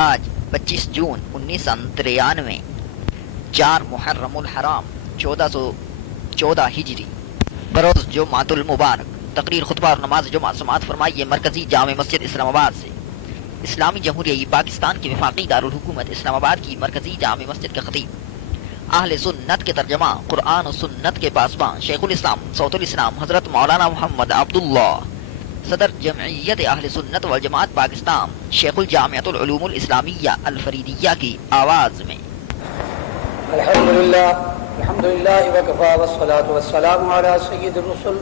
آج 25 جون 1993، 4 محرم الحرام 1414 ہجری، بروز جمعۃ المبارک۔ تقریر، خطبہ اور نماز جمعہ سماعت فرمائیے مرکزی جامع مسجد اسلام آباد سے۔ اسلامی جمہوریہ پاکستان کی وفاقی دارالحکومت اسلام آباد کی مرکزی جامع مسجد کے خطیب، اہل سنت کے ترجمہ، قرآن و سنت کے پاسبان، شیخ الاسلام صوت الاسلام حضرت مولانا محمد عبداللہ، صدر جمعیت اہل سنت والجماعت پاکستان، شیخ الجامعۃ العلوم الاسلامیہ الفریدیہ کی آواز میں۔ الحمدللہ وکفا والصلاة والسلام علی سید الرسل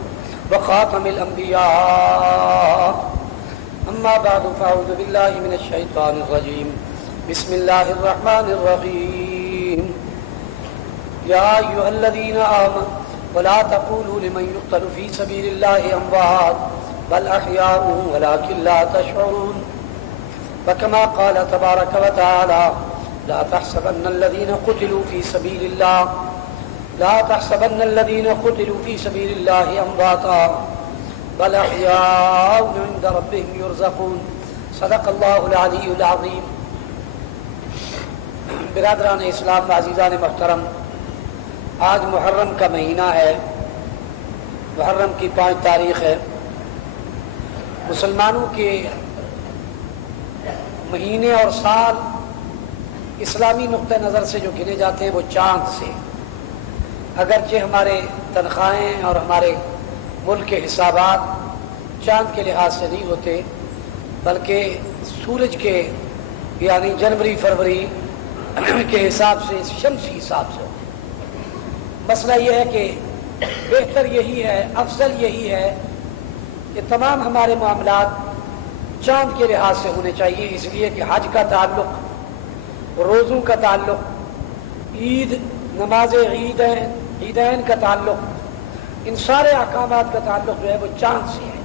وخاتم الانبیاء، اما بعد فاعوذ باللہ من الشیطان الرجیم، بسم اللہ الرحمن الرحیم، یا ایہا الذین آمنوا ولا تقولوا لمن يقتل فی سبیل اللہ اموات بل احیاء ولکن لا تشعرون، وکما قال تبارک وتعالی لا تحسبن الذين قتلوا في سبيل الله امواتا بل احياء عند ربهم يرزقون، صدق الله العلي العظيم۔ برادران اسلام و عزیزان محترم، آج محرم کا مہینہ ہے، محرم کی 5 تاریخ ہے۔ مسلمانوں کے مہینے اور سال اسلامی نقطہ نظر سے جو گنے جاتے ہیں وہ چاند سے، اگرچہ ہمارے تنخواہیں اور ہمارے ملک کے حسابات چاند کے لحاظ سے نہیں ہوتے بلکہ سورج کے یعنی جنوری فروری کے حساب سے، شمسی حساب سے ہوتے ہیں۔ مسئلہ یہ ہے کہ بہتر یہی ہے، افضل یہی ہے کہ تمام ہمارے معاملات چاند کے لحاظ سے ہونے چاہیے، اس لیے کہ حج کا تعلق، روزوں کا تعلق، عید، نماز عیدین کا تعلق، ان سارے احکامات کا تعلق جو ہے وہ چاند سے ہے۔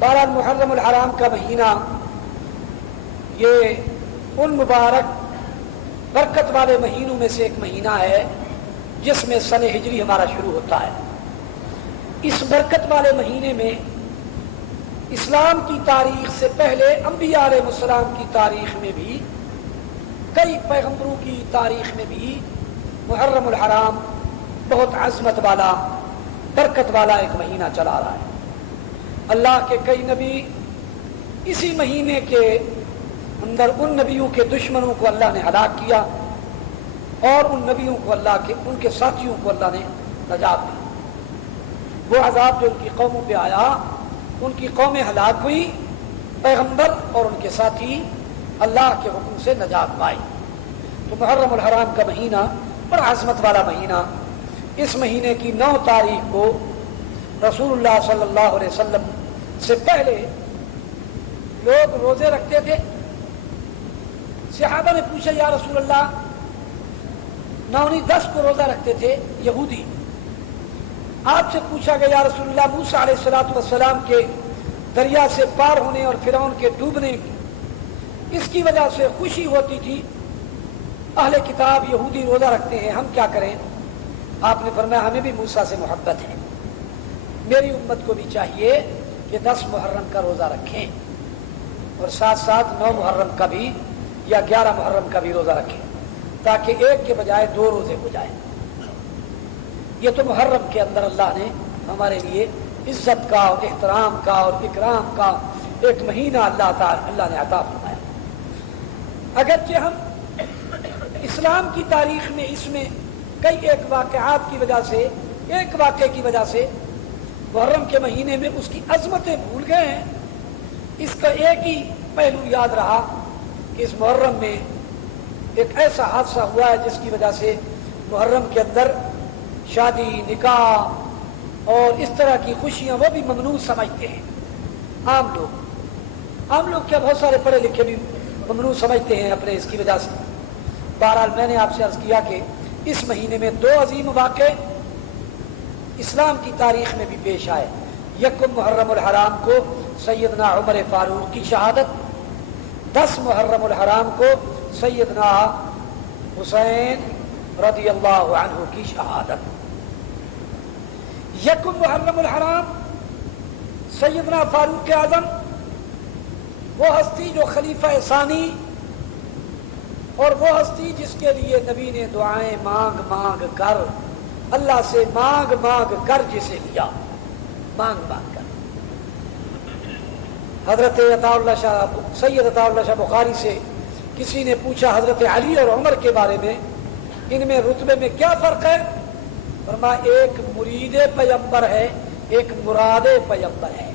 بہرحال محرم الحرام کا مہینہ یہ ان مبارک برکت والے مہینوں میں سے ایک مہینہ ہے جس میں سن ہجری ہمارا شروع ہوتا ہے۔ اس برکت والے مہینے میں اسلام کی تاریخ سے پہلے انبیاء علیہ السلام کی تاریخ میں بھی، کئی پیغمبروں کی تاریخ میں بھی محرم الحرام بہت عظمت والا، برکت والا ایک مہینہ چلا رہا ہے۔ اللہ کے کئی نبی اسی مہینے کے اندر ان نبیوں کے دشمنوں کو اللہ نے ہلاک کیا اور ان نبیوں کو ان کے ساتھیوں کو اللہ نے نجات دی۔ وہ عذاب جو ان کی قوموں پہ آیا، ان کی قومیں ہلاک ہوئی، پیغمبر اور ان کے ساتھی اللہ کے حکم سے نجات پائی۔ تو محرم الحرام کا مہینہ بڑا عظمت والا مہینہ، اس مہینے کی 9 تاریخ کو رسول اللہ صلی اللہ علیہ وسلم سے پہلے لوگ روزے رکھتے تھے۔ صحابہ نے پوچھا یا رسول اللہ، 9-10 کو روزہ رکھتے تھے یہودی، آپ سے پوچھا گیا یا رسول اللہ موسیٰ علیہ السلام کے دریا سے پار ہونے اور فرعون کے ڈوبنے اس کی وجہ سے خوشی ہوتی تھی، اہل کتاب یہودی روزہ رکھتے ہیں، ہم کیا کریں؟ آپ نے فرمایا ہمیں بھی موسیٰ سے محبت ہے، میری امت کو بھی چاہیے کہ 10 محرم کا روزہ رکھیں اور ساتھ ساتھ 9 محرم کا بھی یا 11 محرم کا بھی روزہ رکھیں، تاکہ ایک کے بجائے 2 روزے ہو جائیں۔ یہ تو محرم کے اندر اللہ نے ہمارے لیے عزت کا اور احترام کا اور اکرام کا ایک مہینہ اللہ نے عطا فرمایا۔ اگرچہ ہم اسلام کی تاریخ میں اس میں کئی ایک واقعات کی وجہ سے، ایک واقعے کی وجہ سے محرم کے مہینے میں اس کی عظمتیں بھول گئے ہیں۔ اس کا ایک ہی پہلو یاد رہا کہ اس محرم میں ایک ایسا حادثہ ہوا ہے جس کی وجہ سے محرم کے اندر شادی، نکاح اور اس طرح کی خوشیاں وہ بھی ممنوع سمجھتے ہیں۔ عام لوگ کیا، بہت سارے پڑھے لکھے بھی ممنوع سمجھتے ہیں اپنے اس کی وجہ سے۔ بہرحال میں نے آپ سے عرض کیا کہ اس مہینے میں 2 عظیم واقعے اسلام کی تاریخ میں بھی پیش آئے۔ یکم محرم الحرام کو سیدنا عمر فاروق کی شہادت، 10 محرم الحرام کو سیدنا حسین رضی اللہ عنہ کی شہادت۔ یکم محرم الحرام سیدنا فاروق اعظم وہ ہستی جو خلیفہ ثانی اور وہ ہستی جس کے لیے نبی نے دعائیں مانگ مانگ کر اللہ سے مانگ مانگ کر جسے لیا، مانگ مانگ کر۔ حضرت عطا اللہ شاہ سید عطا اللہ شاہ بخاری سے کسی نے پوچھا حضرت علی اور عمر کے بارے میں، ان میں رتبے میں کیا فرق ہے؟ فرمایا ایک مرید پیغمبر ہے، ایک مراد پیغمبر ہے۔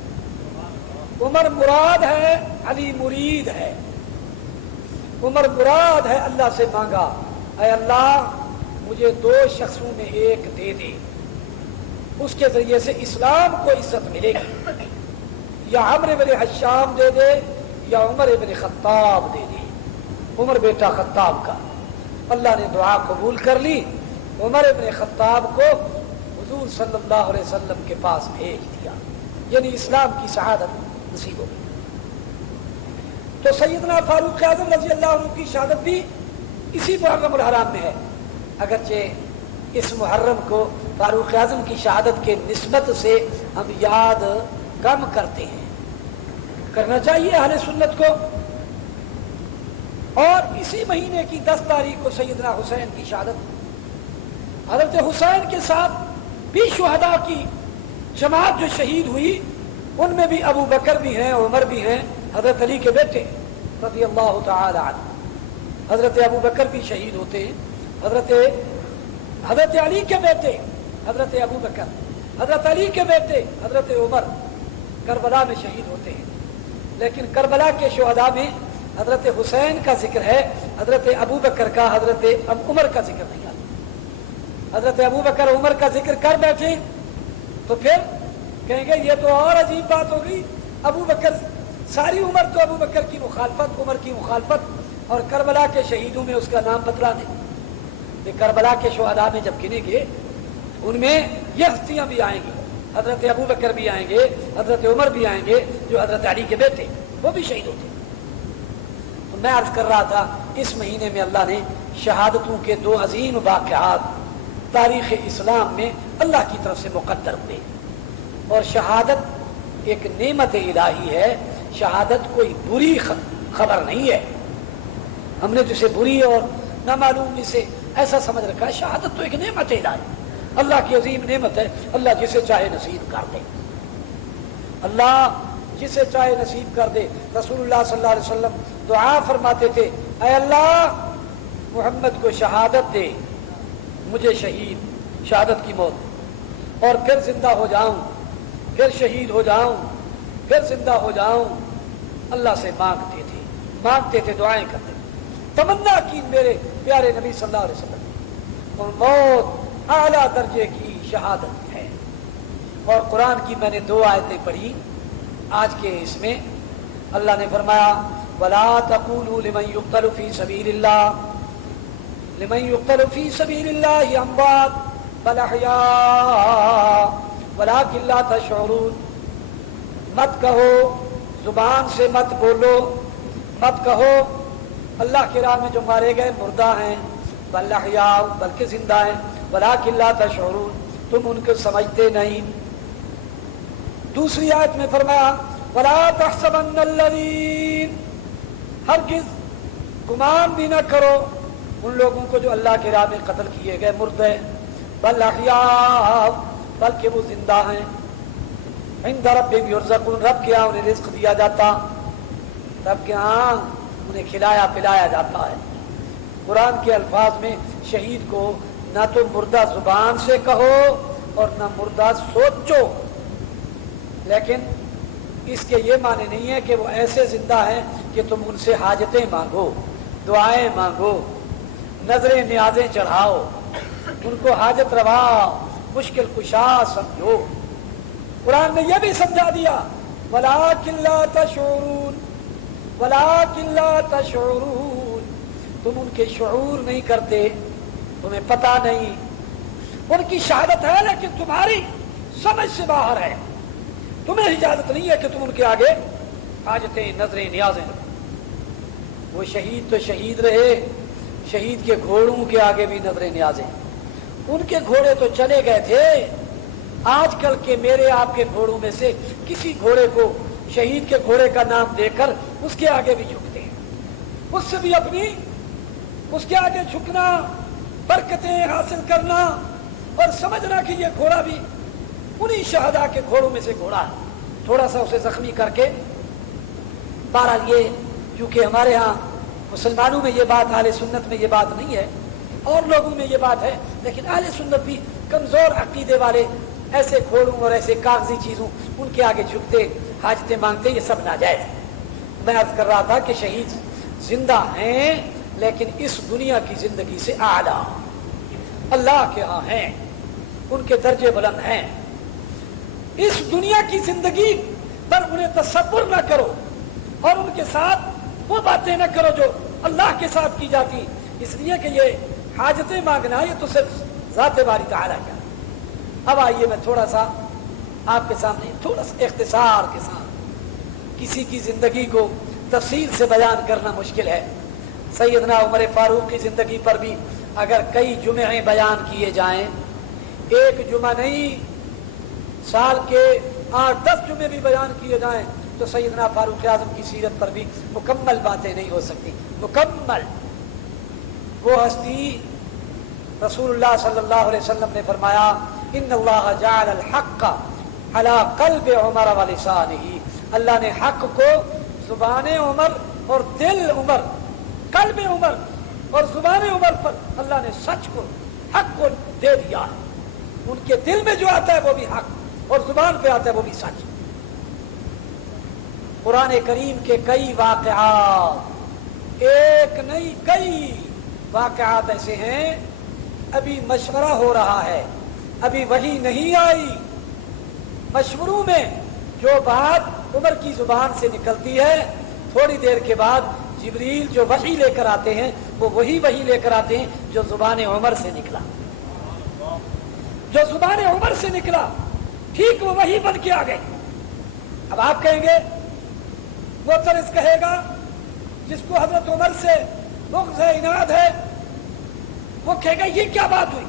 عمر مراد ہے، علی مرید ہے۔ عمر مراد ہے، اللہ سے مانگا اے اللہ مجھے دو شخصوں میں ایک دے دے، اس کے ذریعے سے اسلام کو عزت ملے گی، یا عمرو بن حشام دے دے یا عمر بن خطاب دے دے۔ عمر بیٹا خطاب کا، اللہ نے دعا قبول کر لی، عمر بن خطاب کو حضور صلی اللہ علیہ وسلم کے پاس بھیج دیا، یعنی اسلام کی شہادت نصیب ہو گئی۔ تو سیدنا فاروق اعظم رضی اللہ عنہ کی شہادت بھی اسی محرم الحرام میں ہے، اگرچہ اس محرم کو فاروق اعظم کی شہادت کے نسبت سے ہم یاد کم کرتے ہیں، کرنا چاہیے اہل سنت کو۔ اور اسی مہینے کی 10 تاریخ کو سیدنا حسین کی شہادت، حضرت حسین کے ساتھ بھی شہداء کی جماعت جو شہید ہوئی ان میں بھی ابو بکر بھی ہیں، عمر بھی ہیں، حضرت علی کے بیٹے رضی اللہ تعالی عنہ، حضرت ابو بکر بھی شہید ہوتے ہیں، حضرت علی کے بیٹے حضرت ابو بکر، حضرت علی کے بیٹے حضرت عمر کربلا میں شہید ہوتے ہیں۔ لیکن کربلا کے شہداء میں حضرت حسین کا ذکر ہے، حضرت ابو بکر کا، حضرت عمر کا ذکر نہیں آتا۔ حضرت ابو بکر عمر کا ذکر کر بیٹھے تو پھر کہیں گے یہ تو اور عجیب بات ہو گئی، ابو بکر ساری عمر تو ابو بکر کی مخالفت، عمر کی مخالفت، اور کربلا کے شہیدوں میں اس کا نام بتلا دیں۔ یہ کربلا کے شہداء میں جب گنے گے ان میں یہ ہستیاں بھی آئیں گی، حضرت ابو بکر بھی آئیں گے، حضرت عمر بھی آئیں گے، جو حضرت علی کے بیٹے وہ بھی شہید ہوتے ہیں۔ تو میں عرض کر رہا تھا اس مہینے میں اللہ نے شہادتوں کے دو عظیم واقعات تاریخ اسلام میں اللہ کی طرف سے مقدر ہوئے، اور شہادت ایک نعمت الہی ہے، شہادت کوئی بری خبر نہیں ہے۔ ہم نے جسے بری اور نامعلوم جسے ایسا سمجھ رکھا ہے، شہادت تو ایک نعمت الہی، اللہ کی عظیم نعمت ہے، اللہ جسے چاہے نصیب کر دے، اللہ جسے چاہے نصیب کر دے۔ رسول اللہ صلی اللہ علیہ وسلم دعا فرماتے تھے اے اللہ محمد کو شہادت دے، مجھے شہادت کی موت، اور پھر زندہ ہو جاؤں، پھر شہید ہو جاؤں، پھر زندہ ہو جاؤں۔ اللہ سے مانگتے تھے، دعائیں کرتے تھے، تمنا کی میرے پیارے نبی صلی اللہ علیہ وسلم، اور موت اعلیٰ درجے کی شہادت ہے۔ اور قرآن کی میں نے 2 آیتیں پڑھی آج کے اس میں، اللہ نے فرمایا وَلَا تَقُولُوا لِمَنْ يُقْتَلُ فِي سَبِيلِ اللَّهِ لِمَنْ يُقْتَلُ فِي سَبِيلِ اللَّهِ أَمْوَاتٌ بَلْ أَحْيَاءٌ وَلَٰكِنْ لَا تَشْعُرُونَ۔ مت کہو، زبان سے مت بولو، مت کہو اللہ کی راہ میں جو مارے گئے مردہ ہیں، بل احیاء بلکہ زندہ ہیں، ولیکن لا تشعرون تم ان کو سمجھتے نہیں۔ دوسری آیت میں فرمایا ولا تحسبن الذین، ہرگز گمان بھی نہ کرو ان لوگوں کو جو اللہ کی راہ میں قتل کیے گئے مردے، بل احیاء بلکہ وہ زندہ ہیں، عند ربہم یرزقون رب کے ہاں انہیں رزق دیا جاتا، رب کے ہاں انہیں کھلایا پلایا جاتا ہے۔ قرآن کے الفاظ میں شہید کو نہ تو مردہ زبان سے کہو اور نہ مردہ سوچو، لیکن اس کے یہ معنی نہیں ہے کہ وہ ایسے زندہ ہیں کہ تم ان سے حاجتیں مانگو، دعائیں مانگو، نظریں نیازیں چڑھاؤ، ان کو حاجت روا مشکل کشا سمجھو۔ قرآن نے یہ بھی سمجھا دیا وَلَٰكِن لَا تَشْعُرُونَ، وَلَٰكِن لَا تَشْعُرُونَ، تم ان کے شعور نہیں کرتے، تمہیں پتہ نہیں، ان کی شہادت ہے لیکن تمہاری سمجھ سے باہر ہے، تمہیں اجازت نہیں ہے کہ تم ان کے آگے حاجتیں نظریں نیازیں۔ وہ شہید تو شہید رہے، شہید کے گھوڑوں کے آگے بھی نظریں نیازیں، ان کے گھوڑے تو چلے گئے تھے۔ آج کل کے میرے آپ کے گھوڑوں میں سے کسی گھوڑے کو शहीद के घोड़े का नाम देकर उसके आगे भी झुकते हैं, उससे भी अपनी उसके आगे झुकना, बरकतें हासिल करना और समझना कि ये घोड़ा भी उन्हीं शहदा के घोड़ों में से घोड़ा है। थोड़ा सा उसे जख्मी करके, बहरहाल ये क्योंकि हमारे यहाँ मुसलमानों में ये बात, अहले सुन्नत में ये बात नहीं है, और लोगों में ये बात है, लेकिन अहले सुन्नत भी कमज़ोर अकीदे वाले ऐसे घोड़ों और ऐसे कागजी चीज़ों उनके आगे झुकते, हाजतें मांगते, ये सब नाजायज़ है। मैं अर्ज कर रहा था कि शहीद जिंदा हैं लेकिन इस दुनिया की जिंदगी से आला अल्लाह के यहाँ हैं, उनके दर्जे बुलंद हैं। इस दुनिया की जिंदगी पर उन्हें तसव्वुर न करो और उनके साथ वो बातें न करो जो अल्लाह के साथ की जाती, इसलिए कि ये हाजतें मांगना ये तो सिर्फ ज़ाते बारी तआला का। अब आइए मैं थोड़ा सा आपके सामने थोड़ा सा इख्तिसार के साथ, किसी की जिंदगी को तफसील से बयान करना मुश्किल है। सैयदना उमर फारूक की जिंदगी पर भी अगर कई जुमे बयान किए जाएं, एक जुमा नहीं साल के 8-10 जुमे भी बयान किए जाएं, तो सैयदना फारूक आज़म की सीरत पर भी मुकम्मल बातें नहीं हो सकती। मुकम्मल वो हस्ती, रसूलुल्लाह सल्लल्लाहु अलैहि वसल्लम ने फरमाया, इन्नल्लाह जअल हक़्क़ अला क़ल्बि उमर व लिसानिही, अल्लाह ने हक को जुबान उमर और दिल उमर, कल्ब उमर और जुबान उमर पर अल्लाह ने सच को, हक को दे दिया। उनके दिल में जो आता है वो भी हक और जुबान पे आता है वो भी सच। कुरान करीम के कई वाक़यात, एक नहीं कई वाक़यात ऐसे हैं, अभी मशवरा हो रहा है, अभी वही नहीं आई, मशवरों में जो बात उमर की जुबान से निकलती है, थोड़ी देर के बाद जिब्रील जो वही लेकर आते हैं वो वही लेकर आते हैं जो जुबान उमर से निकला, जो जुबान उमर से निकला, ठीक वो वही बन के आ गए। अब आप कहेंगे, वो तर्ज कहेगा जिसको हजरत उमर से बुग़्ज़ है, इनाद है, वो कहेगा ये क्या बात हुई,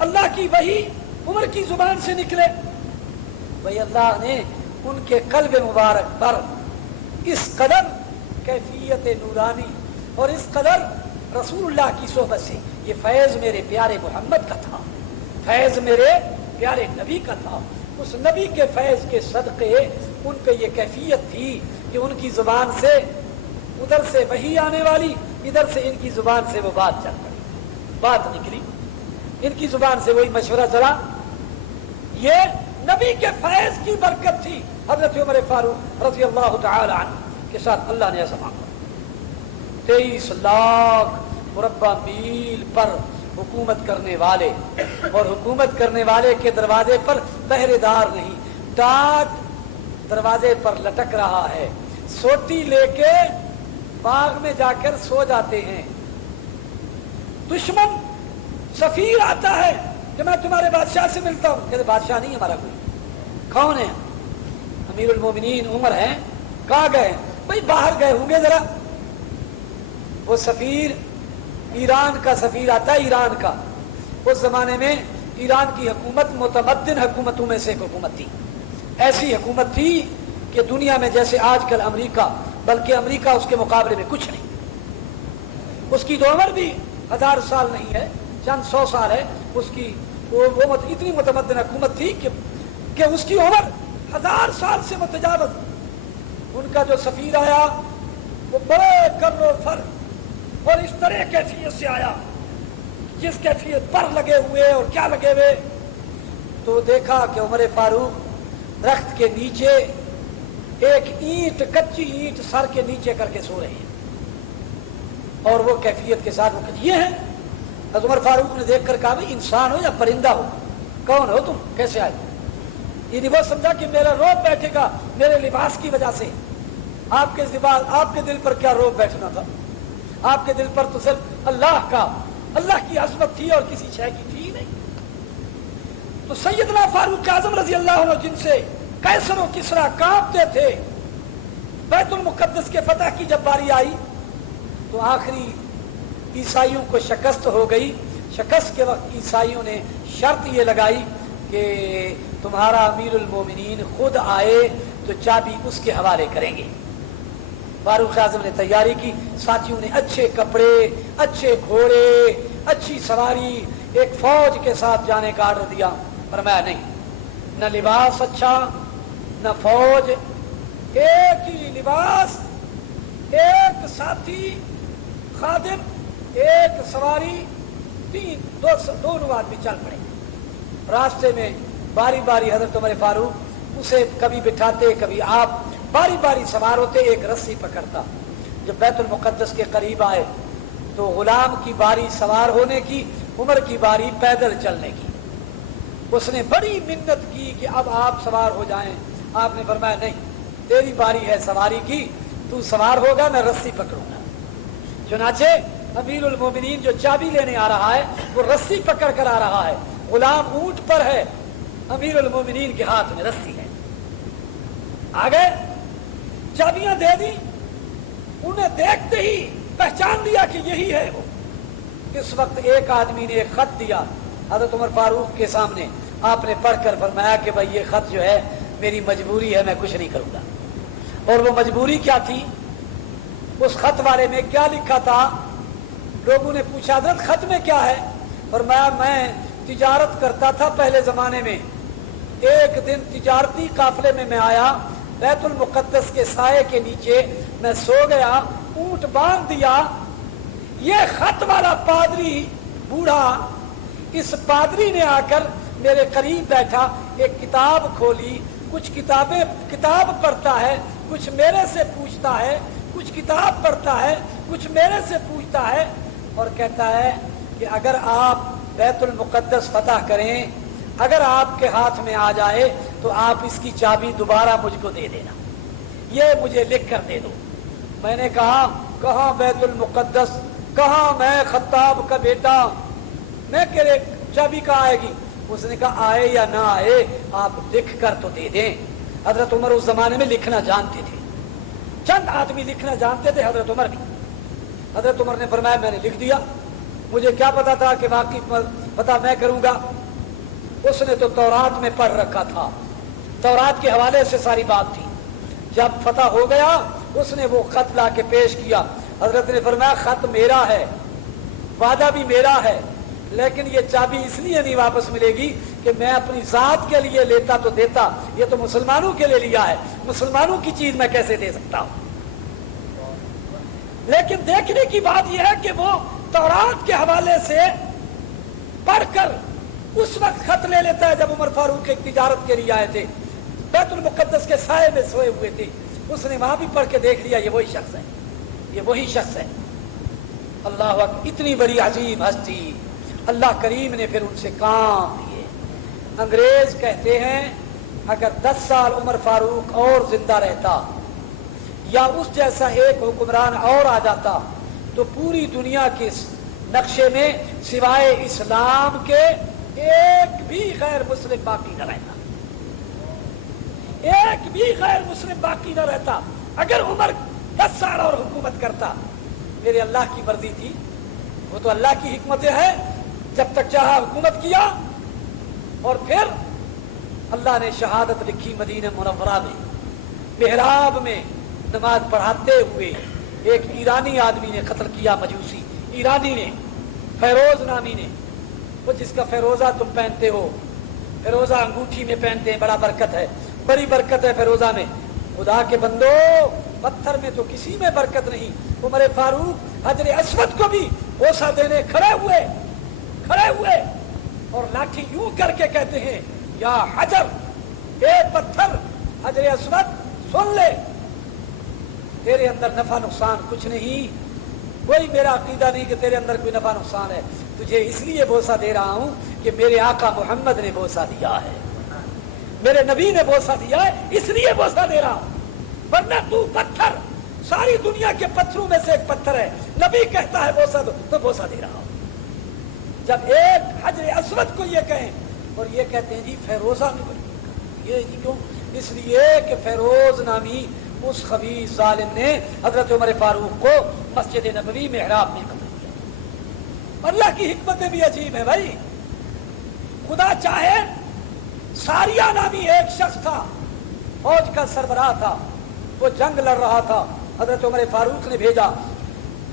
अल्लाह की वही उमर की जुबान से निकले। वही अल्लाह ने उनके कल्ब मुबारक पर इस कदर कैफियत नूरानी और इस कदर रसूलुल्लाह की सोहबत से, ये फैज़ मेरे प्यारे मोहम्मद का था, फैज़ मेरे प्यारे नबी का था, उस नबी के फैज़ के सदक़े उन पे ये कैफियत थी कि उनकी जुबान से उधर से वही आने वाली, इधर से इनकी जुबान से वो बात चल पड़ी, बात निकली, इनकी जुबान से वही मशवरा चला। ये नबी के फैज़ की बरकत थी। हज़रत उमर फारूक रज़ी अल्लाह तआला अन्हु के साथ अल्लाह ने ऐसा मांगा, 23 लाख मुरब्बा मील पर हुकूमत करने वाले, और हुकूमत करने वाले के दरवाजे पर पहरेदार नहीं, डाक दरवाजे पर लटक रहा है, सोटी लेके बाग में जाकर सो जाते हैं। दुश्मन सफीर आता है कि मैं तुम्हारे बादशाह से मिलता हूं, कहते बादशाह नहीं हमारा कोई, कौन है, अमीरुल मोमिनीन उमर हैं, कहाँ गए, भाई बाहर गए होंगे जरा। वो सफीर ईरान का सफीर आता है, ईरान का, उस जमाने में ईरान की हुकूमत मुतमद्दिन हुकूमतों में से एक हुकूमत थी, ऐसी हुकूमत थी कि दुनिया में जैसे आजकल अमेरिका, बल्कि अमेरिका उसके मुकाबले में कुछ नहीं। उसकी तो उम्र भी 1000 साल नहीं है, चंद 100 साल है उसकी। वो इतनी मुतमद्दिन हुकूमत थी कि उसकी उम्र 1000 साल से मुतजावज। उनका जो सफीर आया वो बड़े कर्रो फर और इस तरह कैफियत से आया, जिस कैफियत पर लगे हुए और क्या लगे हुए, तो देखा कि उमर फारूक दरख्त के नीचे एक ईंट, कच्ची ईंट सर के नीचे करके सो रहे हैं, और वो कैफियत के साथ वो ये है। तो उमर फारूक ने देखकर कहा, भाई इंसान हो या परिंदा हो, कौन हो तुम, कैसे आए? ये वो समझा कि मेरा रोब बैठेगा मेरे लिबास की वजह से। आपके दिल पर क्या रोब बैठना था? आपके दिल पर तो सिर्फ अल्लाह की अज़मत थी और किसी शय की थी नहीं। तो सैयदना फारूक आज़म रज़ी अल्लाह अन्हु, जिनसे कैसर और किसरा कांपते थे, बैतुल मुक़द्दस के फतह की जब बारी आई तो आखिरी ईसाइयों को शिकस्त हो गई। शिकस्त के वक्त ईसाइयों ने शर्त ये लगाई कि तुम्हारा अमीरुल मोमिनीन खुद आए तो चाबी उसके हवाले करेंगे। फारूक आजम ने तैयारी की, साथियों ने अच्छे कपड़े, अच्छे घोड़े, अच्छी सवारी, एक फौज के साथ जाने का आर्डर दिया। फरमाया नहीं, न लिबास अच्छा न फौज, एक ही लिबास, एक साथी खादिम, एक सवारी, दोनों आदमी चल पड़े। रास्ते में बारी बारी हजरत उमर फारूक उसे कभी बिठाते, कभी आप, बारी बारी सवार होते, एक रस्सी पकड़ता। जब बैतुल मुकद्दस के करीब आए तो गुलाम की बारी सवार होने की, उमर की बारी पैदल चलने की। उसने बड़ी मिन्नत की कि अब आप सवार हो जाएं। आपने फरमाया नहीं, तेरी बारी है सवारी की, तू सवार होगा, मैं रस्सी पकड़ूंगा। चुनाचे अमीरुल मोमिनीन जो चाबी लेने आ रहा है वो रस्सी पकड़ कर आ रहा है, गुलाम ऊंट पर है, अमीरुल मोमिनीन के हाथ में रस्सी है। आ गए, चाबियां दे दी, उन्हें देखते ही पहचान लिया कि यही है वो। इस वक्त एक आदमी ने एक खत दिया हजरत उमर फारूक के सामने। आपने पढ़कर फरमाया कि भाई ये खत जो है मेरी मजबूरी है, मैं कुछ नहीं करूंगा। और वो मजबूरी क्या थी, उस खत वाले में क्या लिखा था? लोगों ने पूछा हजरत खत में क्या है? फरमाया मैं तिजारत करता था पहले जमाने में, एक दिन तिजारती काफले में मैं आया, बैतुल मुकद्दस के साये के नीचे मैं सो गया, ऊंट बांध दिया। ये खत वाला पादरी बूढ़ा, इस पादरी ने आकर मेरे करीब बैठा, एक किताब खोली, कुछ किताब पढ़ता है, कुछ मेरे से पूछता है, कुछ किताब पढ़ता है, कुछ मेरे से पूछता है, और कहता है कि अगर आप बैतुल मुकद्दस फतह करें, अगर आपके हाथ में आ जाए तो आप इसकी चाबी दोबारा मुझको दे देना, ये मुझे लिख कर दे दो। मैंने कहा कहाँ बैतुल मुकद्दस, कहाँ मैं खत्ताब का बेटा, मैं कह रहे चाबी कहाँ आएगी? उसने कहा आए या ना आए आप लिख कर तो दे दें। हजरत उमर उस जमाने में लिखना जानते थे, चंद आदमी लिखना जानते थे, हजरत उमर भी। हजरत उमर ने फरमाया मैंने लिख दिया, मुझे क्या पता था कि बाकी पता मैं करूंगा। उसने तो तौरात में पढ़ रखा था, तौरात के हवाले से सारी बात थी। जब फतह हो गया उसने वो खत ला के पेश किया। हजरत ने फरमाया खत मेरा है, वादा भी मेरा है, लेकिन ये चाबी इसलिए नहीं वापस मिलेगी कि मैं अपनी जात के लिए लेता तो देता, ये तो मुसलमानों के लिए लिया है, मुसलमानों की चीज मैं कैसे दे सकता हूं। लेकिन देखने की बात यह है कि वो तौरात के हवाले से पढ़कर उस वक्त खत ले लेता है जब उमर फारूक एक तिजारत के लिए आए थे, बैतुल मुकद्दस के साये में सोए हुए थे। उसने वहां भी पढ़ के देख लिया, ये वही शख्स है, ये वही शख्स है। अल्लाह अकबर, इतनी बड़ी अजीम हस्ती, अल्लाह करीम ने फिर उनसे काम लिए। अंग्रेज कहते हैं अगर 10 साल उमर फारूक और जिंदा रहता या उस जैसा एक हुक्मरान और आ जाता तो पूरी दुनिया के नक्शे में सिवाय इस्लाम के एक भी गैर मुस्लिम बाकी न रहता, एक भी गैर मुस्लिम बाकी न रहता। अगर उमर 10 साल और हुकूमत करता, मेरे अल्लाह की मर्जी थी, वो तो अल्लाह की हिकमतें हैं, जब तक चाहा हुकूमत किया। और फिर अल्लाह ने शहादत लिखी मदीना मुनव्वरा में, मेहराब में नमाज पढ़ाते हुए एक ईरानी आदमी ने कत्ल किया, मजूसी ईरानी ने, फेरोज नामी ने, वो जिसका फेरोजा तुम पहनते हो, फेरोजा अंगूठी में पहनते हैं, बड़ा बरकत है, बड़ी बरकत है फेरोजा में। खुदा के बंदो, पत्थर में तो किसी में बरकत नहीं। उमर फारूक हजर अस्वद को भी बोसा देने खड़े हुए और लाठी यूं करके कहते हैं या हजर, ए पत्थर, हजर अस्वद सुन ले, तेरे अंदर नफा नुकसान कुछ नहीं, कोई मेरा अकीदा नहीं कि तेरे अंदर कोई नफा नुकसान है, तुझे इसलिए बोसा दे रहा हूं कि मेरे आका मोहम्मद ने बोसा दिया है, मेरे नबी ने बोसा दिया है, इसलिए बोसा दे रहा हूं, वरना तू पत्थर, सारी दुनिया के पत्थरों में से एक पत्थर है, नबी कहता है बोसा दो तो बोसा दे रहा हूं। जब एक हजर अस्वद को ये कहें और ये कहते हैं जी फेरोजा ने, ये जी क्यों? इसलिए कि फेरोज नामी उस खबीस जालिम ने हजरत उमर फारूक को मस्जिद नबवी मेहराब में कत्ल किया। अल्लाह की हिकमतें भी अजीब है भाई। खुदा चाहे, सारिया नामी एक शख्स था, फौज का सरबराह था, वो जंग लड़ रहा था। हजरत उमर फारूक ने भेजा,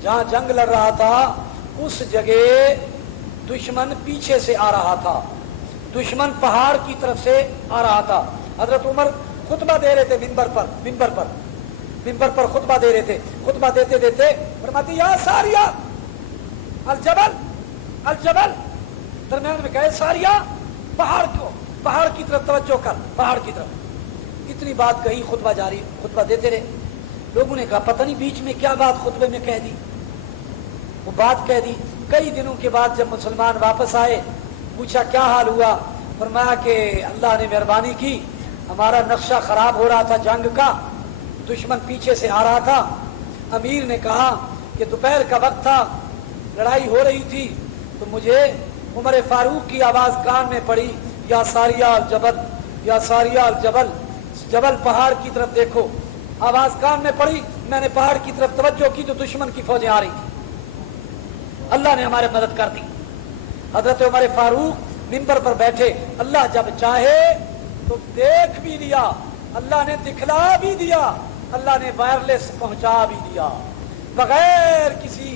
जहां जंग लड़ रहा था उस जगह दुश्मन पीछे से आ रहा था, दुश्मन पहाड़ की तरफ से आ रहा था। हजरत उमर खुतबा दे रहे थे मिंबर पर खुतबा दे रहे थे। खुतबा देते देते फरमाते या सारिया अल जबल अल जबल, दरम्यान में कहे सारिया पहाड़ की तरफ तवज्जो कर, पहाड़ की तरफ। इतनी बात कही, खुतबा जारी, खुतबा देते रहे। लोगों ने कहा पता नहीं बीच में क्या बात खुतबे में कह दी। वो बात कह दी। कई दिनों के बाद जब मुसलमान वापस आए, पूछा क्या हाल हुआ, फरमाया कि अल्लाह ने मेहरबानी की, हमारा नक्शा खराब हो रहा था जंग का, दुश्मन पीछे से आ रहा था। अमीर ने कहा कि दोपहर का वक्त था, लड़ाई हो रही थी, तो मुझे उमर फारूक की आवाज कान में पड़ी, या सारिया अल जबल, या सारिया अल जबल, जबल पहाड़ की तरफ देखो। आवाज कान में पड़ी, मैंने पहाड़ की तरफ तवज्जो की तो दुश्मन की फौजें आ रही थी। अल्लाह ने हमारे मदद कर दी। हजरत उमर फारूक मिंबर पर बैठे, अल्लाह जब चाहे तो देख भी लिया, अल्लाह ने दिखला भी दिया, अल्लाह ने वायरलेस पहुंचा भी दिया, बगैर किसी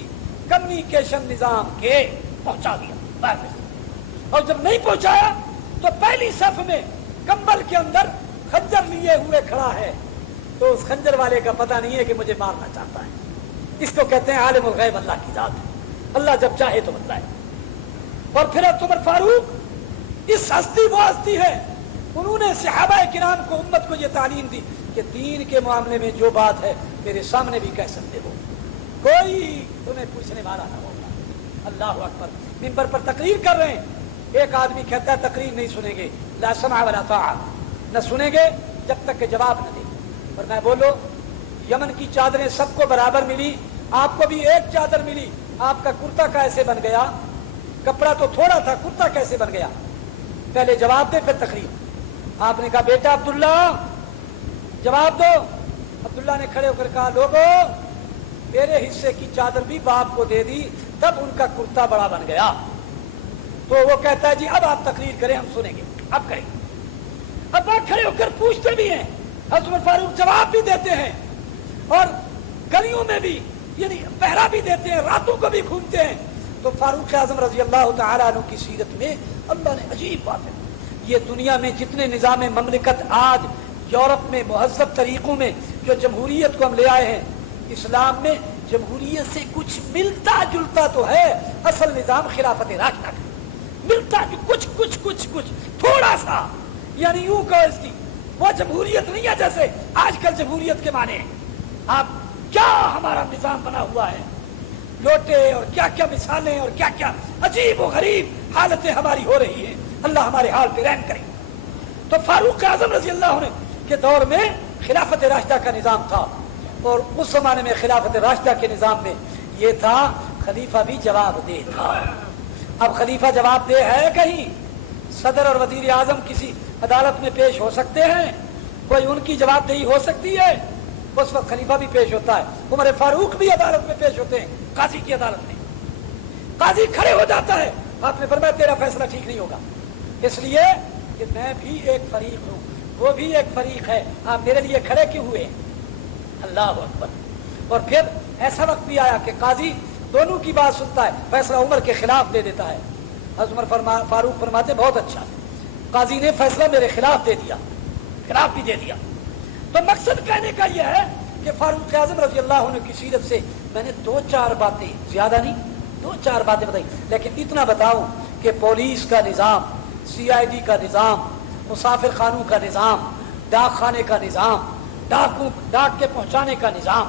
कम्युनिकेशन निजाम के पहुंचा दिया वायरलेस। और जब नहीं पहुंचाया तो पहली सफ में कंबल के अंदर खंजर लिए हुए खड़ा है, तो उस खंजर वाले का पता नहीं है कि मुझे मारना चाहता है। इसको कहते हैं आलिमुल गैब, अल्लाह की जात है, अल्लाह जब चाहे तो बताए। और फिर उमर फारूक इस हस्ती वो हस्ती है, उन्होंने सहाबा किराम को, उम्मत को ये तालीम दी कि दीन के मामले में जो बात है मेरे सामने भी कह सकते हो, कोई तुम्हें पूछने वाला ना होगा। अल्लाह अकबर। मिंबर पर तकरीर कर रहे हैं, एक आदमी कहता है तकरीर नहीं सुनेंगे, ला समा वला ताअ, न सुनेंगे जब तक के जवाब न दे। और मैं बोलो, यमन की चादरें सबको बराबर मिली, आपको भी एक चादर मिली, आपका कुर्ता कैसे बन गया? कपड़ा तो थोड़ा था, कुर्ता कैसे बन गया? पहले जवाब दे फिर तकरीर। आपने कहा बेटा अब्दुल्ला जवाब दो। अब्दुल्ला ने खड़े होकर कहा लोगों, मेरे हिस्से की चादर भी बाप को दे दी, तब उनका कुर्ता बड़ा बन गया। तो वो कहता है जी अब आप तकरीर करें, हम सुनेंगे, अब करें। अब बात खड़े होकर पूछते भी हैं, उमर फारूक जवाब भी देते हैं, और गलियों में भी यानी पहरा भी देते हैं, रातों को भी घूमते हैं। तो फारूक आजम रजी अल्लाह तआला अन्हु की सीरत में अल्लाह ने अजीब बात है, ये दुनिया में जितने निज़ाम ममलिकत आज यूरोप में मुहज़्ज़ब तरीकों में जो जमहूरियत को हम ले आए हैं, इस्लाम में जमहूरियत से कुछ मिलता जुलता तो है, असल निज़ाम खिलाफत राशिदा का मिलता जो कुछ थोड़ा सा, यानी यूं कहो इसकी वो जमहूरियत नहीं है जैसे आजकल जमहूरियत के माने आप क्या हमारा निजाम बना हुआ है, लोटे और क्या क्या मिसालें और क्या क्या अजीब और गरीब हालतें हमारी हो रही है। अल्लाह हमारे हाल पे रहम करे। तो फारूक आजम रजी अल्लाह के दौर में खिलाफत राशिदा का निजाम था, और उस जमाने में खिलाफत राशिदा के निजाम में ये था खलीफा भी जवाबदेह था। अब खलीफा जवाबदेह है कहीं? सदर और वजीर आजम किसी अदालत में पेश हो सकते हैं, कोई उनकी जवाबदेही हो सकती है, उस वक्त खलीफा भी पेश होता है। उमर फारूक भी अदालत में पेश होते हैं, काजी की अदालत में। काजी खड़े हो जाता है, आपने फरमाया तेरा फैसला ठीक नहीं होगा, इसलिए कि मैं भी एक फरीक हूँ, वो भी एक फरीक है, आप मेरे लिए खड़े क्यों हुए? अल्लाह अकबर। और फिर ऐसा वक्त भी आया कि काजी दोनों की बात सुनता है, फैसला उमर के खिलाफ दे देता है। उमर फारूक फरमाते बहुत अच्छा, काजी ने फैसला मेरे खिलाफ दे दिया, खिलाफ भी दे दिया। तो मकसद कहने का यह है कि फारूक आजम रजी अल्लाह अन्हु की सीरत से मैंने दो चार बातें, ज्यादा नहीं, दो चार बातें बताई, लेकिन इतना बताऊं कि पुलिस का निज़ाम, CID का निज़ाम, मुसाफिर खानों का निज़ाम, डाक खाने का निज़ाम, डाक के पहुंचाने का निज़ाम,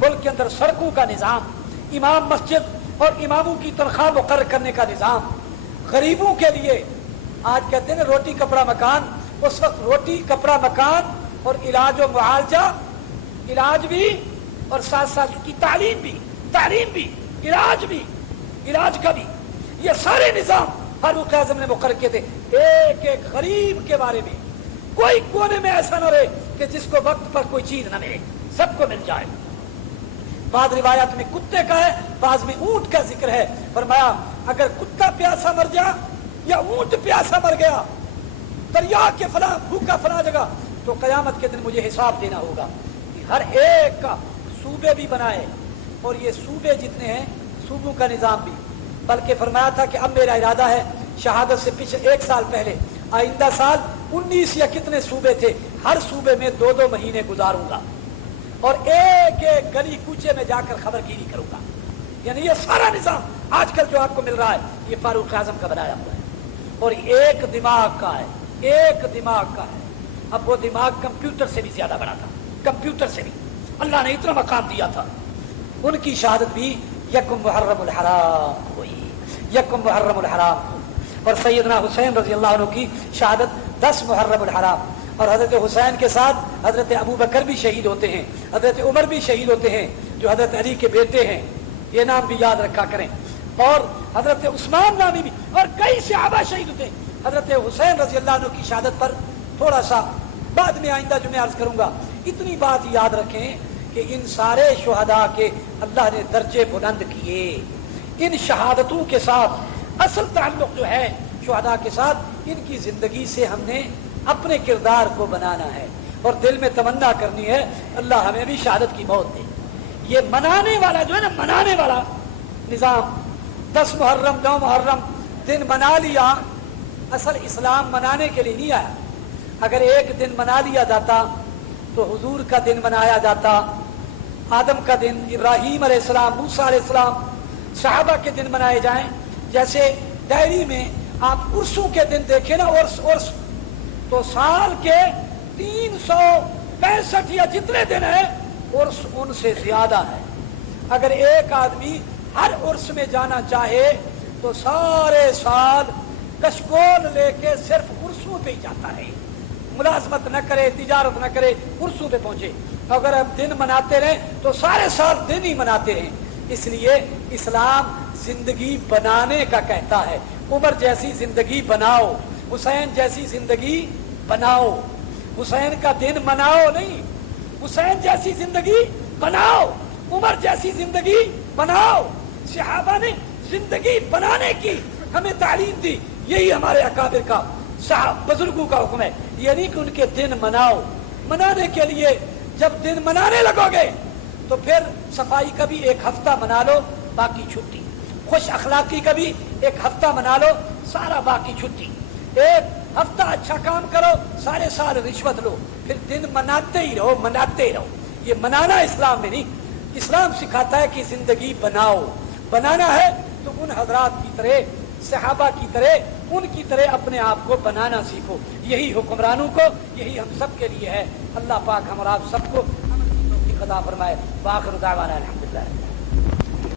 मुल्क के अंदर सड़कों का निज़ाम, इमाम मस्जिद और इमामों की तनख्वाह मुकर्रर करने का निज़ाम, गरीबों के लिए आज कहते हैं रोटी कपड़ा मकान, उस वक्त रोटी कपड़ा मकान और इलाज और मुआवजा, इलाज भी और साथ साथ उसकी तालीम भी, इलाज का भी, ये सारे निज़ाम फारूक आज़म ने मुकर्रर किए थे। एक एक गरीब के बारे में कोई कोने में ऐसा न रहे कि जिसको वक्त पर कोई चीज न मिले, सबको मिल जाए। बाद रिवायत में कुत्ते का है, बाद में ऊंट का जिक्र है। फरमाया अगर कुत्ता प्यासा मर गया या ऊंट प्यासा मर गया, दरिया के फला भूखा फला जगह, तो क़यामत के दिन मुझे हिसाब देना होगा। हर एक का सूबे भी बनाए, और ये सूबे जितने हैं सूबों का निज़ाम भी, बल्कि फरमाया था कि अब मेरा इरादा है शहादत से पिछले 1 साल पहले आइंदा साल 19 या कितने सूबे थे, हर सूबे में 2-2 महीने गुजारूंगा और एक एक गली कूचे में जाकर खबरगिरी करूंगा। यानी ये सारा निज़ाम आजकल जो आपको मिल रहा है ये फारूक आजम का बनाया हुआ है, और एक दिमाग का है, एक दिमाग का है। अब वो दिमाग कंप्यूटर से भी ज्यादा बड़ा था, कंप्यूटर से भी अल्लाह ने इतना मकाम दिया था। उनकी शहादत भी यकुम मुहर्रमुल हराम हुई, यकुम मुहर्रमुल हराम हुई। और सैयदना हुसैन रजी अल्लाह अन्हु की शहादत 10 मुहर्रमुल हराम, और हजरत हुसैन के साथ हजरत अबू बकर भी शहीद होते हैं, हजरत उमर भी शहीद होते हैं जो हजरत अली के बेटे हैं, ये नाम भी याद रखा करें। और हजरत उस्मान नामी भी, और कई सहाबा शहीद होते हैं। हजरत हुसैन रजी अल्लाह अन्हु की शहादत पर थोड़ा सा बाद में आइंदा जुमे अर्ज करूंगा। इतनी बात याद रखें कि इन सारे शुहदा के अल्लाह ने दर्जे बुलंद किए। इन शहादतों के साथ असल ताल्लुक जो है शुहदा के साथ, इनकी जिंदगी से हमने अपने किरदार को बनाना है और दिल में तमन्ना करनी है अल्लाह हमें भी शहादत की मौत दे। ये मनाने वाला जो है ना, मनाने वाला निज़ाम 10 मुहर्रम 9 मुहर्रम दिन मना लिया, असल इस्लाम मनाने के लिए नहीं आया। अगर एक दिन मना लिया जाता तो हुजूर का दिन मनाया जाता, आदम का दिन, इब्राहीम अलैहिस्सलाम, मूसा अलैहिस्सलाम, सहाबा के दिन मनाए जाएं। जैसे डायरी में आप उर्सों के दिन देखें ना, उर्स तो साल के 365 या जितने दिन है उर्स उनसे ज्यादा है। अगर एक आदमी हर उर्स में जाना चाहे तो सारे साल कशकोल लेके सिर्फ उर्सों पे ही जाता है, मुलाजमत न करे, तिजारत न करे, उर्सों पे पहुंचे। अगर अब दिन मनाते रहे तो सारे साल दिन ही मनाते रहें। इसलिए इस्लाम जिंदगी बनाने का कहता है। उमर जैसी जिंदगी बनाओ, हुसैन जैसी जिंदगी बनाओ, हुसैन का दिन मनाओ नहीं, हुसैन जैसी जिंदगी बनाओ, उमर जैसी जिंदगी बनाओ। सहाबा ने जिंदगी बनाने की हमें तालीम दी, यही हमारे अकाबिर का बुजुर्गों का हुक्म है। ये नहीं कि उनके दिन मनाओ। मनाने के लिए जब दिन मनाने लगोगे तो फिर सफाई का भी 1 हफ्ता मना लो, बाकी छुट्टी। खुश अखलाकी का भी 1 हफ्ता मना लो, सारा बाकी छुट्टी। 1 हफ्ता अच्छा काम करो, सारे साल रिश्वत लो, फिर दिन मनाते ही रहो, मनाते ही रहो। ये मनाना इस्लाम में नहीं। इस्लाम सिखाता है कि जिंदगी बनाओ। बनाना है तो उन हजरात की तरह, सहाबा की तरह, उनकी तरह अपने आप को बनाना सीखो। यही हुक्मरानों को, यही हम सब के लिए है। अल्लाह पाक हम और आप सबको अमल की तौफीक अता फरमाए। वाखिर दावाना अल्हम्दुलिल्लाह।